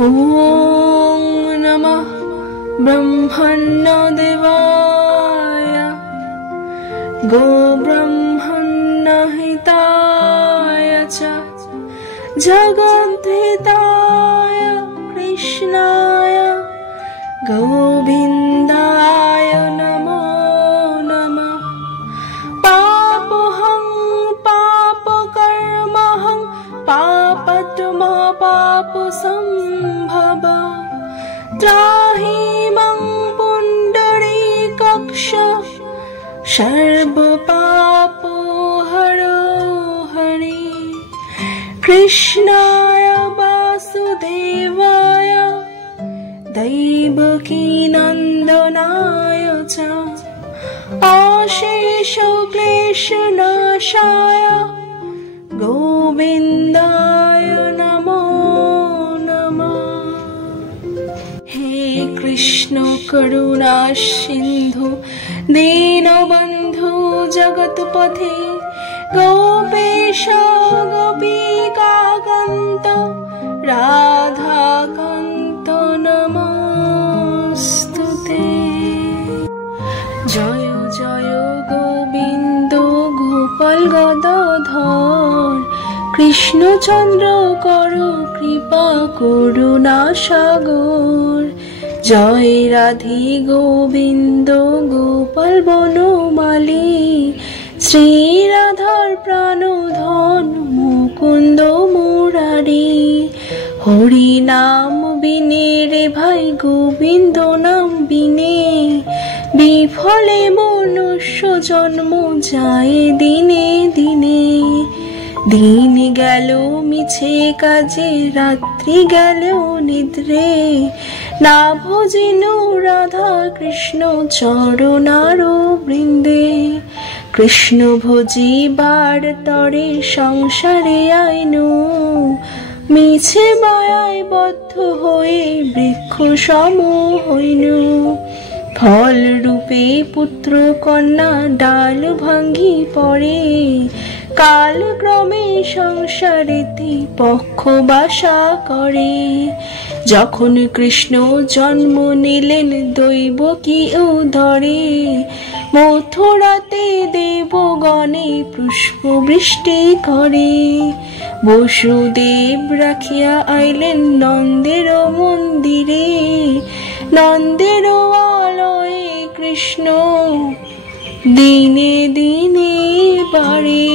ॐ नमः ब्रह्मण्यदेवाय गोब्रह्मण्यहिताय च जगद्धिताय कृष्णाय गोविन्दाय नमो नमः। पापोऽहं पापकर्महं पापात्मा पापसम्भव त्राहि मां पुण्डरीकाक्ष सर्वपापो हरो हरि। कृष्णाय वासुदेवाय दैवकीनन्दनाय च अशेष क्लेशनाशाय गोविन्दाय नमो नमः। हे कृष्ण करुणा सिन्धु दीनबन्धु जगत्पथे गोपेश गोपिकान्त राधाकान्त नमोस्तुते। जय जय गोविन्द गोपाल गदाधर कृष्णचन्द्र करो कृपा करुणा सागर। जय राधे गोविन्द गोपाल बनमाली श्री राधार प्राणधन मुकुन्द मुरारी। हरि नाम बिने रे भाई गोविन्द नाम बिने विफले मनुष्य जन्म যায় दिने दिने। दिन গেল মিছে কাজে রাত্রি গেল নিদ্রে না ভজিনু রাধা কৃষ্ণ চরণার বৃন্দে। কৃষ্ণ ভজিবার তরে সংসারে আইনু মিছে মায়ায় বদ্ধ হয়ে বৃক্ষ সম হইনু। ফল রূপে পুত্র কন্যা ডাল ভাঙ্গি পড়ে কাল ক্রমে সংসারেতে পক্ষ বাসা করে। যখন কৃষ্ণ জন্ম নিলেন দৈবকী উদরে মথুরাতে দেবগণে পুষ্প বৃষ্টি করে। বসুদেব রাখিয়া আইলেন নন্দের মন্দিরে নন্দের আলয়ে কৃষ্ণ দিনে দিনে বাড়ে।